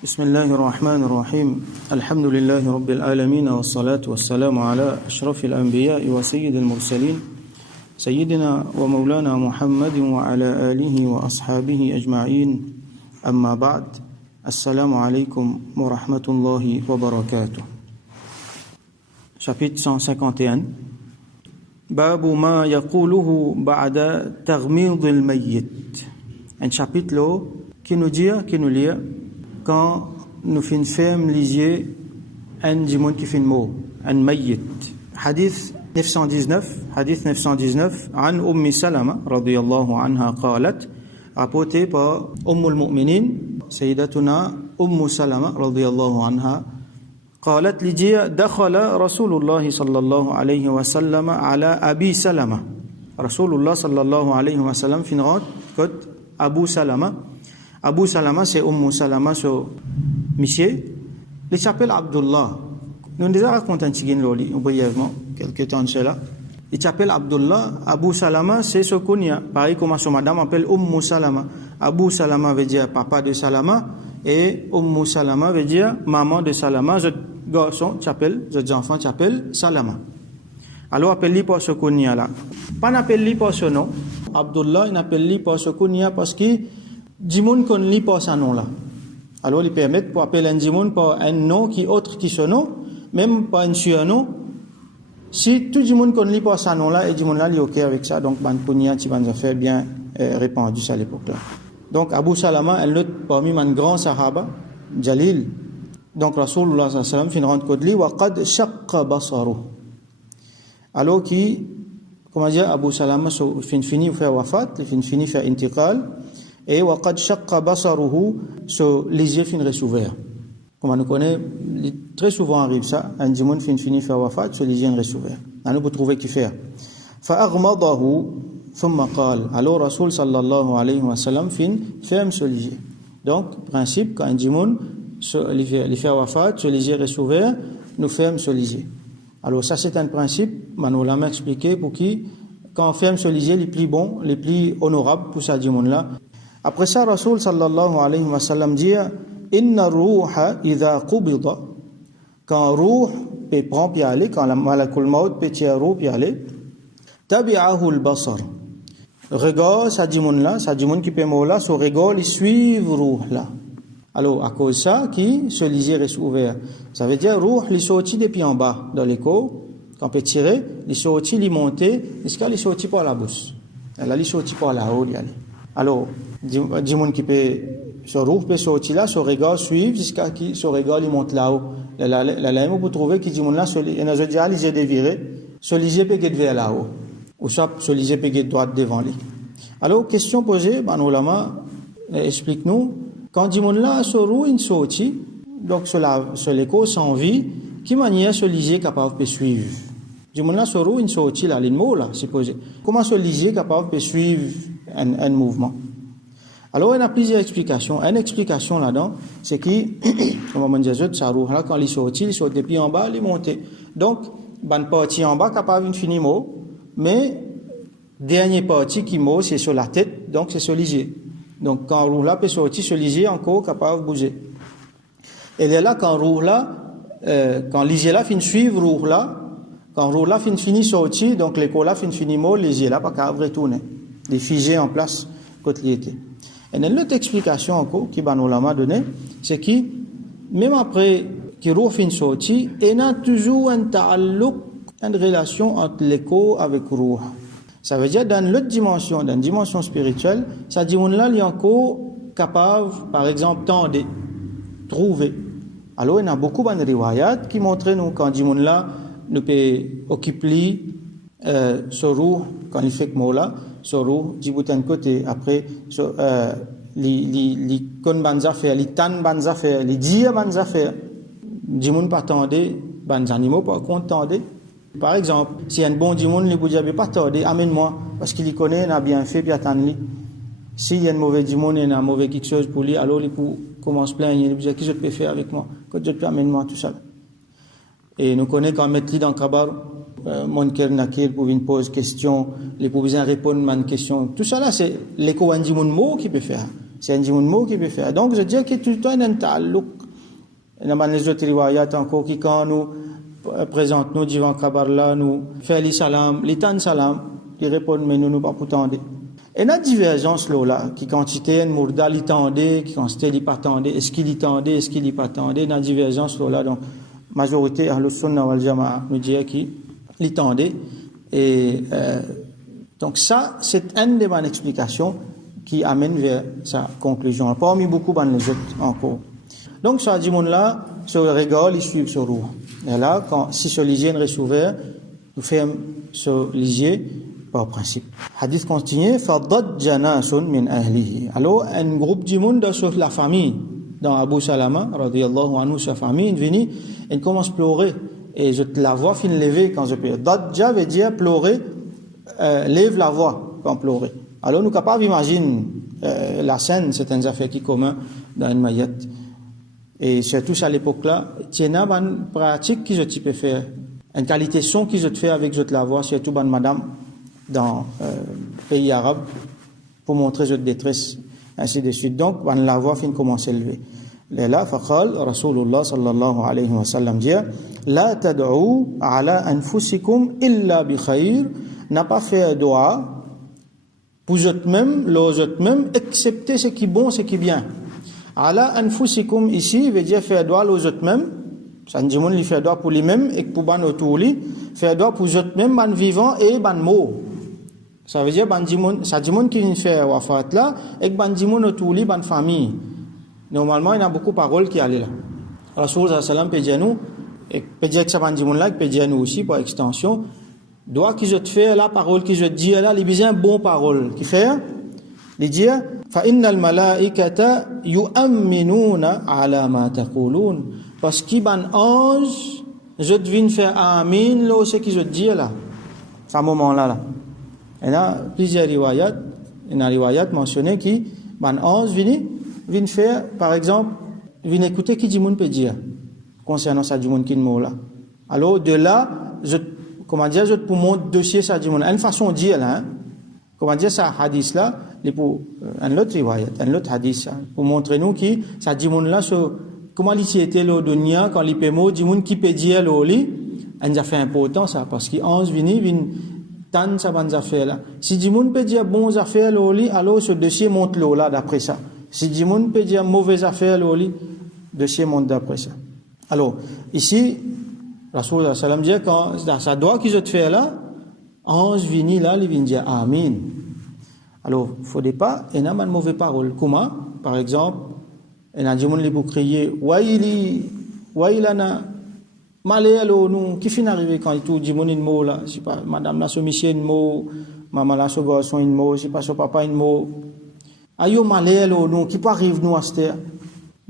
بسم الله الرحمن الرحيم الحمد لله رب العالمين والصلاة والسلام على أشرف الأنبياء وسيد المرسلين سيدنا ومولانا محمد وعلى آله وأصحابه أجمعين أما بعد السلام عليكم ورحمة الله وبركاته. Chapitre 151 باب ما يقوله بعد تغميض الميت. Un chapitre là qui nous dit, qui nous lit quand nous finissons lisier un du monde qui fait mot, un mayyit. Hadith 919 عن أم سلمة رضي الله عنها قالت, rapporté par al-Mu'minin سيدتنا أم سلمة رضي الله عنها قالت لي دخل رسول الله صلى الله عليه وسلم على أبي سلمة. رسول الله صلى الله عليه وسلم في نغات كد أبو سلمة. Abu Salama, c'est Salama, ce monsieur. Il s'appelle Abdullah. Nous avons déjà raconté un petit peu brièvement, quelques temps de cela. Il s'appelle Abdullah. Abu Salama, c'est ce qu'on y a. Pareil comme son madame appelle Salama. Abu Salama veut dire papa de Salama. Et Salama veut dire maman de Salama. Ce garçon s'appelle, ce enfant s'appelle Salama. Alors appelle-lui par ce qu'on y a là. Pas n'appelle-lui par ce nom. Abdullah, il appelle-lui par ce qu'on y a parce que Dimoun qu'on lit par ce nom-là. Alors, ils permettent pour appeler un Dimoun par un nom qui est autre que ce nom, même pas un surnom. Si tout Dimoun qu'on lit par ce nom-là, et Dimoun-là, il est OK avec ça, donc, ban Kounia, tu vas faire bien répandu ça à l'époque-là. Donc, Abu Salama, elle note parmi un grand Sahaba, Jalil. Donc, Rasulullah sallallahu alayhi wa sallam, fin rendre compte li, wa qad shaqqa basaru. Alors, qui, comment dire, Abu Salama, fin fini faire wafat, fin fini faire intiqal, et waqad shaqqa basaruhu, les yeux finissent ouverts. Comme on nous connaît, très souvent arrive ça, un dimoun finit faire wafat, les yeux restent ouverts. On peut trouver qui faire. Fa aghmadahu thumma qala. Alors Rasul sallallahu alayhi wa sallam ferme ce les yeux. Donc principe quand un dimoun les fait wafat, les yeux restent ouverts, nous ferme ce les yeux. Alors ça c'est un principe, on l'a expliqué pour qui quand on ferme ce les yeux les plus bons, les plus honorables pour ça dimoun là. Après ça, Rasul sallallahu alayhi wa sallam dit Inna ruha idha qubida, quand ruh peut prendre puis aller, quand la malakul maut peut tirer ruh puis aller, tabi'ahu al-basar. Regard, ça dit moun qui peut mourir là, son regard, il suit ruh là. Alors, à cause de ça, qui se lisait reste ouvert. Ça veut dire, ruh, il sortit depuis en bas, dans l'écho, quand on peut tirer, il sortit, il montait, jusqu'à il sortit par la bouche. Là, il sortit par là-haut, il allait. Alors, Dimoun qui peut, ce roux peut sortir là, ce regard suivre jusqu'à qui ce regard il monte là-haut. La lame vous trouvez que Dimoun là, il a déjà les yeux dévirés, ce lisé peut être vers là-haut, ou soit ce lisé peut être droite devant lui. Alors, question posée, Ulama explique-nous, quand Dimoun là, ce roux il sortit, donc ce l'écho sans vie, qui manière ce lisé capable de suivre? Dimoun là, ce roux il sortit là, les mots là, c'est posé. Comment ce lisé capable de suivre un mouvement? Alors, il y a plusieurs explications. Une explication là-dedans, c'est que, comme on dit, ça roule là, quand il sortit depuis en bas, il monte. Donc, une partie en bas, capable de finir mot, mais, dernière partie qui mot, c'est sur la tête, donc c'est sur l'isier. Donc, quand on roule là, peut sortir sur l'isier, encore capable de bouger. Et là, quand on roule là, quand l'isier là, finit suivre, roule là, quand on roule là, finit sortir, donc l'écho là, finit mot, l'isier là, pas capable de retourner. Les figés en place, côté il était. Et une autre explication encore, qui Ulama donné, c'est que, même après que Ruh fin sorti, il y a toujours un ta'alluq, une relation entre l'écho avec Ruh. Ça veut dire, dans l'autre dimension, dans une dimension spirituelle, ça dit, là, il est encore capable, par exemple, tendre, trouver. Alors, il y a beaucoup de riwayat qui montrent nous, quand dit là, nous peut occuper, ce Ruh, quand il fait que mot là, Soro, dit bout d'un côté, après, les con bonnes affaires, les tan bonnes affaires, les dire bonnes affaires, dimoun pas tendé, bonnes animaux pas contendé. Par exemple, si un bon dimoun, les boudjabé pas tendé, amène-moi, parce qu'il y connaît, il a bien fait, puis attend-lui. S'il y a un mauvais dimoun, il y a un mauvais quelque chose pour lui, alors il commence à plaindre, il dit, qu'est-ce que je peux faire avec moi? Qu'est-ce que je peux amène-moi, tout ça. Et nous connaissons quand mettre dans le kabar, mon cœur nakir pour une pose question, les pour bien répondre à une question. Tout ça là, c'est l'écho d'un mot qui peut faire. c'est un mot qui peut faire. Donc je dis que tout le temps il y a un ta'alluq. Dans les autres riwayat encore qui quand nous présente nous devant Kabarla, nous fait les salam, les tan salam, ils répondent mais nous pas pour tendre. Et la divergence là, qui quantité une mourda li tendait, qui quantité li pas tendait, est-ce qu'il y tendait, est-ce qu'il y pas tendait, la divergence là, donc majorité ahlus sunna wal jamaa nous dit qui li tendait et donc ça c'est une des bonnes explications qui amène vers sa conclusion. Parmi beaucoup dans les autres encore. Donc ça dit mon là se régale, ils suivent ce roue. Et là quand si ce lisier est ouvert, nous faisons ce lisier par principe. Hadith continue fadajja nasun min ahlihi. Alors un groupe de monde sur la famille dans Abu Salama radiyallahu anhu sa famille vient et commence à pleurer et je la voix fin lever quand je pleure. Dajja veut dire pleurer, lève la voix quand pleurer. Alors nous capables d'imaginer la scène, c'est une affaire qui est commun dans une maillette. Et surtout à l'époque là, il y a une pratique qui je peux faire, une qualité son qui je te fais avec je la voix, surtout bonne madame dans pays arabes pour montrer votre détresse ainsi de suite. Donc on la voix fin commence à lever. Là faqal Rasulullah sallallahu alayhi wa sallam dit la tad'u ala anfusikum illa bi khair, n'a pas fait dua pour eux-mêmes, eux-mêmes excepté ce qui est bon, ce qui est bien. Ala anfusikum ici veut dire faire dua aux eux-mêmes. Ça dit mon li faire dua pour lui-même et pour ban autour lui, faire dua pour eux-mêmes ban vivant et ban mort. Ça veut dire ban dimon, ça dit mon qui vient faire wafat là et ban dimon autour lui ban famille. Normalement, il y a beaucoup de paroles qui allaient là. Rasul sallallahu alayhi wa sallam peut dire nous et peut dire que ça ban dimon là, peut dire nous aussi par extension. Doit qui je te fais la parole qui je te dis là, il besoin bon parole qui fait il dit fa innal malaikata yu'minuna ala ma taqulun, parce qu'il ban ange je devine faire amin là ce qui je te dis là à ce moment là. Et là plusieurs riwayat, une riwayat mentionné qui ban ange vient faire par exemple vient écouter qui dit moun peut dire concernant ça du monde qui mot là. Alors de là comment dire, je pour mon dossier ça dit mon une façon de dire là hein? Comment dire ça hadith là les pour un autre riwayat un autre hadith ça, pour montrer nous qui ça dit mon là comment il était le dunya quand les pemo dit mon qui peut dire le li un affaire important ça parce qu'il onze vini tant ça bonnes affaires là si dit mon peut dire bons affaires le li alors ce dossier monte là d'après ça si dit mon peut dire mauvaises affaires le li dossier monte d'après ça. Alors ici Rasul sallam dit quand ça doit qu'ils te fait là ange vini là il vient dire amin. Alors faut pas et n'a pas de mauvaise parole comment par exemple et n'a dit mon li pour crier wailana maléalo nous qui fin arriver quand il tout dit mon une mot là je sais pas madame la soumission une mot maman la sauvegarde une mot je sais pas son papa une mot ayo maléalo nous qui pas arrive nous à cette.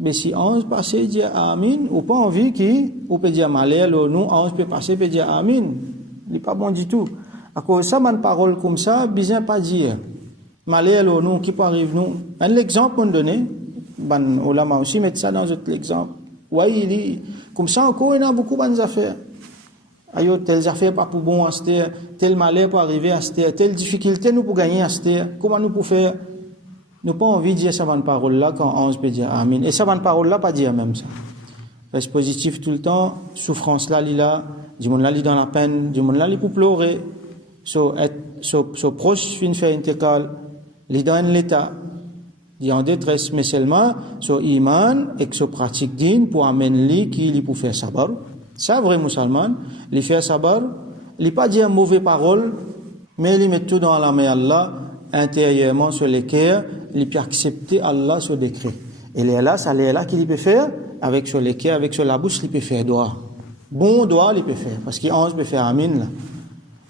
Mais si ange passe dire amin ou pas envie qui ou peut dire malheur nous ange peut passer peut dire amin il n'est pas bon du tout à cause ça une parole comme ça besoin pas dire malheur nous qui peut arrive nous un exemple on donné ban ulama aussi mettre ça dans autre exemple ouais il est comme ça encore il y a beaucoup de bonnes affaires ayo telles affaires pas pour bon à cette tel malheur pour arriver à cette telle difficulté nous pour gagner à cette comment nous pour faire. Nous pas envie de dire ça bonne parole là quand ange peut dire amin et ça bonne parole là pas dire même ça reste positif tout le temps souffrance là lila du monde là li dans la peine du monde là li pour pleurer so proche fin faire intégrale li dans l'état li en détresse mais seulement so iman et so pratique din pour amener li qui li pour faire sabar ça vrai musulman li faire sabar li pas dire mauvaise parole mais li met tout dans la main Allah intérieurement sur les cœurs il peut accepter Allah ce décret et là ça est là qu'il peut faire avec sur les cœurs avec sur la bouche il peut faire doigt bon doigt il peut faire parce qu'il ange peut faire amin là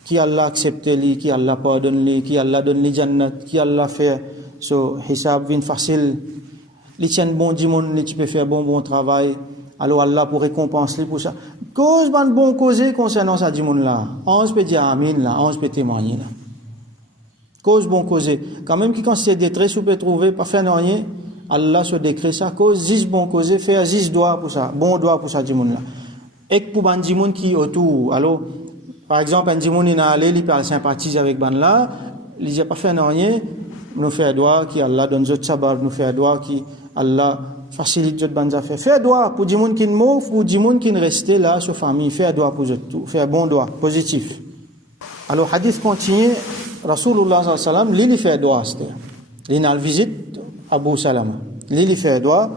qui Allah accepte lui qui Allah pardonne lui qui Allah donne lui jannat qui Allah fait so hisab vin facile li tient bon dimon li tu peux faire bon travail alors Allah pour récompenser pour ça cause bon causer concernant ça dimon là ange peut dire amin là ange peut témoigner là cause bon causer quand même qui quand c'est détresse ou peut trouver pas faire rien Allah se décret ça cause 10 bon causer faire 10 doigts pour ça bon doigt pour ça du monde là et pour ban du monde qui autour alors par exemple un du monde il a allé il parle sympathise avec ban là il dit pas faire rien nous fait doigt qui Allah donne zot sabar, nous fait doigt qui Allah facilite zot bonnes affaires. Fait doigt pour du monde qui ne mouve, pour du monde qui ne reste là sur famille, fait doigt pour zot tout, fait bon doigt positif. Alors hadith continue, Rasulullah sallallahu alayhi wa sallam, lui fait doigt, c'est-à-dire, il a visite Abu Salama, lui fait doigt,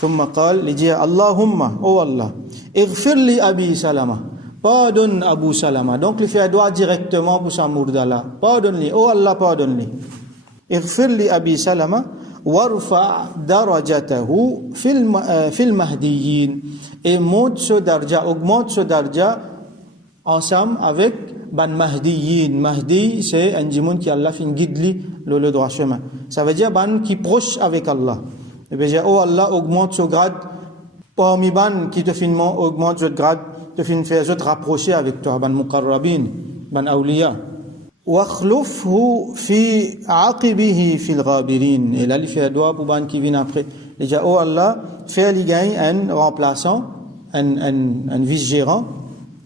ثم قال, il dit Allahumma, oh Allah, اغفر li Abi Salama, pardonne Abu Salama. Donc il fait doigt directement pour sa mourdala, pardonne-lui, oh Allah, pardonne-lui. اغفر li Abi Salama warfa darajatahu fil mahdiyin, et monte ce darja, augmente ce darja ensemble avec ban mahdiyin. Mahdi c'est un djimoun qui Allah fin guide le droit chemin, ça veut dire ban qui proche avec Allah. Et bien dire oh Allah, augmente ce grade parmi ban qui te finement augmente ce grade, te fin faire te rapprocher avec toi, ban muqarrabin, ban awliya. واخلفه في عقبه في الغابرين. Et là il fait doigt pour ban qui vient après, il dit oh Allah, fais lui gagner un remplaçant, un vice-gérant,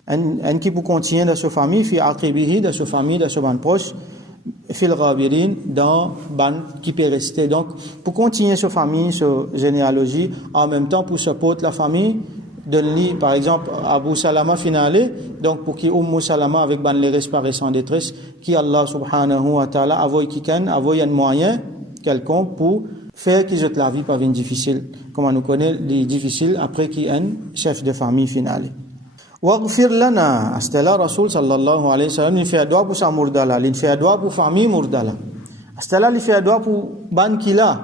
un qui peut continuer dans sa famille, fi aqibihi, dans sa famille, dans sa bande proche, fil ghabirin, dans bande qui peut rester. Donc pour continuer sa famille, sa généalogie, en même temps pour supporter la famille, donne-lui par exemple Abu Salama finale, donc pour qui Salama avec ban les resparés sans détresse, qui Allah subhanahu wa ta'ala avoye un moyen quelconque pour faire qu'ils aient la vie pas difficile, comme on nous connaît les difficiles après qu'il y a un chef de famille finale. Waghfir lana, astala Rasul sallallahu alayhi wa sallam, il fait doigt pour sa mourdala, il fait doigt pour famille mourdala. Astala il fait doigt pour ban kila.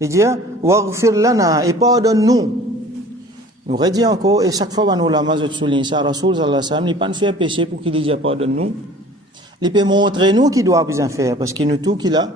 Il dit waghfir lana, et pardonne-nous. Nous redit encore, et chaque fois que nous l'avons souligné ça, Rasul sallallahu alayhi wa sallam, il pas fait péché pour qu'il dise pardonne-nous. Il peut montrer nous qui doit bien faire, parce qu'il nous tout qu'il a,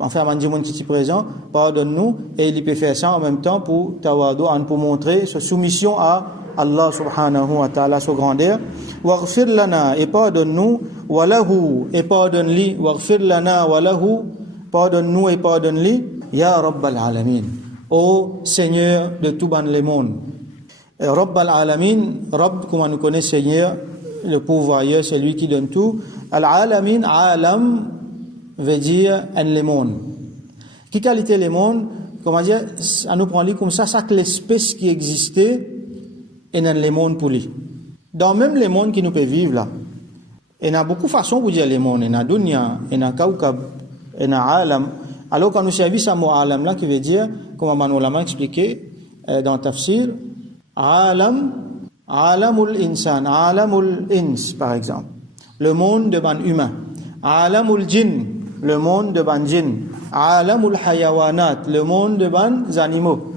enfin, on dit mon qui est présent, pardonne-nous, et il peut faire ça en même temps pour tawadu, pour montrer sa soumission à Allah subhanahu wa ta'ala, sa grandeur. Waghfir lana, et pardonne-nous, walahu, et pardonne-lui, waghfir lana, walahu, pardonne-nous et pardonne-lui, ya Rabbal alamin, ô Seigneur de tout ban les mondes. Rabbal alamin, Rabb, comme on nous connaît, Seigneur, le pourvoyeur, c'est lui qui donne tout. Al-alamin, alam, veut dire en les mondes. Qui qualité les mondes, comment dire, à nous prendre comme ça que l'espèce qui existait, et dans les mondes pour lui. Dans même les mondes qui nous peuvent vivre là. Il y a beaucoup de façons pour dire les mondes. Il y a dunya, il y a kaukab, il y a alam. Alors quand nous servissons à mot alam là, qui veut dire, comme Manu l'a expliqué dans Tafsir, alam, alamul insan, alamul ins par exemple. Le monde de ban humain. Alamul jinn, le monde de ban jinn. Alamul hayawanat, le monde de ban animaux.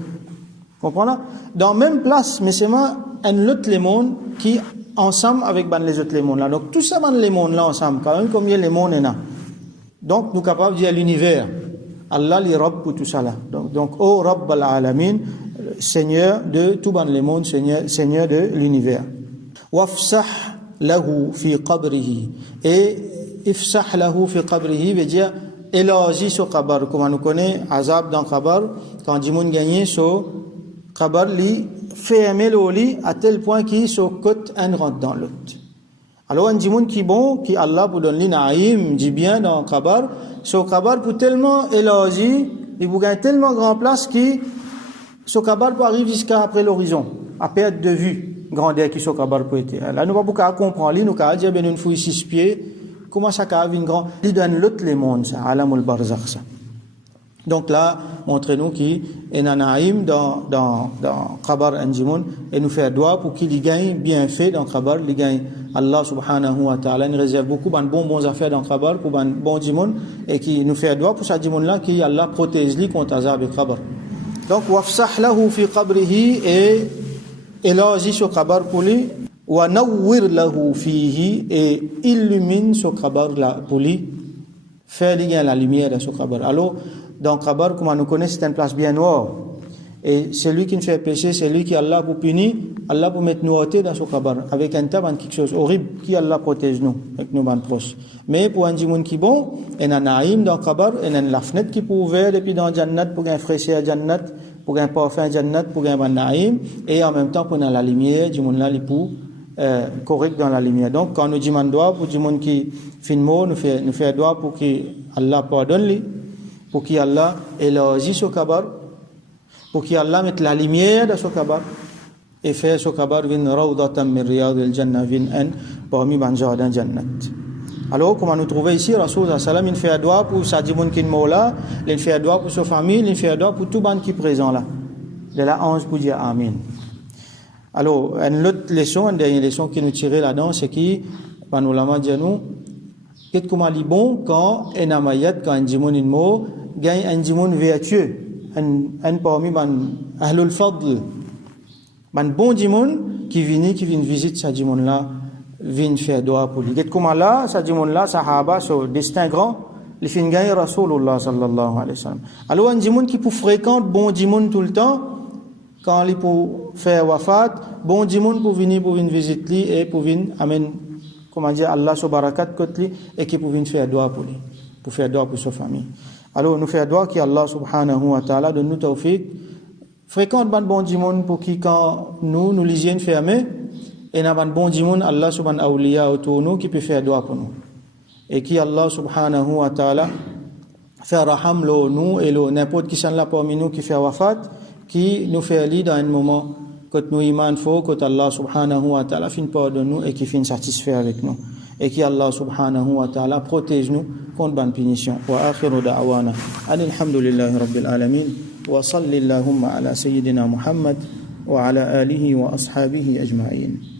Comprenez? Dans même place, mais c'est moi un autre les mondes qui ensemble avec ban les autres les mondes là. Donc tout ça ban les mondes là ensemble, quand même combien les mondes là. Donc nous sommes capables de dire l'univers. Allah li Rabb pour tout ça là. Donc oh Rabb al-alamin, Seigneur de tout ban les mondes, Seigneur de l'univers. Wafsah lahu fi qabrihi, et ifsah lahu fi qabrihi veut dire élargis son qabr, comme on nous connaît azab dans qabr, quand Dimoun gagne son qabr li fermer le lit à tel point qu'il se côte un rentre dans l'autre. Alors un Dimoun qui bon, qui Allah pour donner naïm, dit bien dans qabr, son qabr pour tellement élargi, il vous gagne tellement grand place qui son qabr peut arriver jusqu'à après l'horizon, à perte de vue. Grandeur qui sont capables pour être. Là, nous ne pouvons pas comprendre, nous avons dit, une fouille 6 pieds, comment ça a une grande. Il donne l'autre les mondes, ça, alamul barzakh, ça. Donc là, montrez-nous qu'il y a un naïm dans Khabar Anjimoun, et nous fait doigt pour qu'il y gagne bien fait dans Khabar, il gagne Allah subhanahu wa ta'ala, il réserve beaucoup de bonnes affaires dans Khabar pour un bon Jimoun, et qui nous fait doigt pour ce Jimoun là, qui Allah protège lui contre Azab et Khabar. Donc, wafsah lahu fi qabrihi, et élargit ce kabar pour lui, wa nawwir lahu fihi, et illumine ce kabar pour lui, fait lien la lumière de ce kabar. Alors, dans kabar, comme on nous connaît, c'est une place bien noire. Et celui qui nous fait pécher, c'est lui qui Allah pour punir, Allah pour mettre noirté dans ce kabar, avec un taban, quelque chose horrible, qui Allah protège nous, avec nos bandes proches. Mais pour un djimoun qui bon, il y a un naïm dans kabar, il y a la fenêtre qui peut ouvrir, et puis dans Jannat, pour un fraîcheur Jannat, pour un parfum Jannat, pour un naïm, et en même temps pour la lumière, du monde là, il pour correct dans la lumière. Donc quand nous disons doigt pour du monde qui fin mot, nous fait doigt pour que Allah pardonne lui, pour qu'Allah élargisse ce kabar, pour qu'Allah mette la lumière dans ce kabar et fait ce kabar vin rawdatan min riyadil jannah vin en parmi ban jardin jannat. Alors comment nous trouver ici Rasul sallam il fait doigt pour sa dimoun kin mola, il fait doigt pour sa famille, il fait doigt pour tout ban qui présent là. De la 11 pour dire amin. Alors une autre leçon, une dernière leçon qui nous tirer là-dedans c'est qui pan ulama dit nous qu'est-ce comment li bon quand un amayat quand un dimoun in mo gagne un dimoun vertueux, un parmi ban ahlul fadl. Ban bon dimoun qui vient visiter sa dimoun là vient faire doigt pour lui. Comment là, ça dit mon là, sahaba, so destin grand, les fin gagne Rasulullah sallallahu alayhi wa sallam. Alors un dimoun qui pour fréquente bon dimoun tout le temps, quand il pour faire wafat, bon dimoun pour venir visiter et pour venir amen, comment dire, Allah so barakat côté lui et qui pour venir faire doigt pour lui, pour faire doigt pour sa famille. Alors nous faire doigt qui Allah subhanahu wa ta'ala donne nous tawfiq, fréquente bon dimoun pour qui quand nous lisiens fermés et n'a pas bon dimoun Allah subhanahu awliya autour nous qui peut faire doigt pour nous et qui Allah subhanahu wa ta'ala fait raham lo nous et lo n'importe qui sont là parmi nous qui fait wafat qui nous fait aller dans un moment que nous iman faut que Allah subhanahu wa ta'ala fin pardonne nous et qui fin satisfait avec nous et qui Allah subhanahu wa ta'ala protège nous contre bonne punition wa akhiru da'wana alhamdulillahi rabbil alamin wa sallallahu ala sayyidina Muhammad wa ala alihi wa ashabihi ajma'in.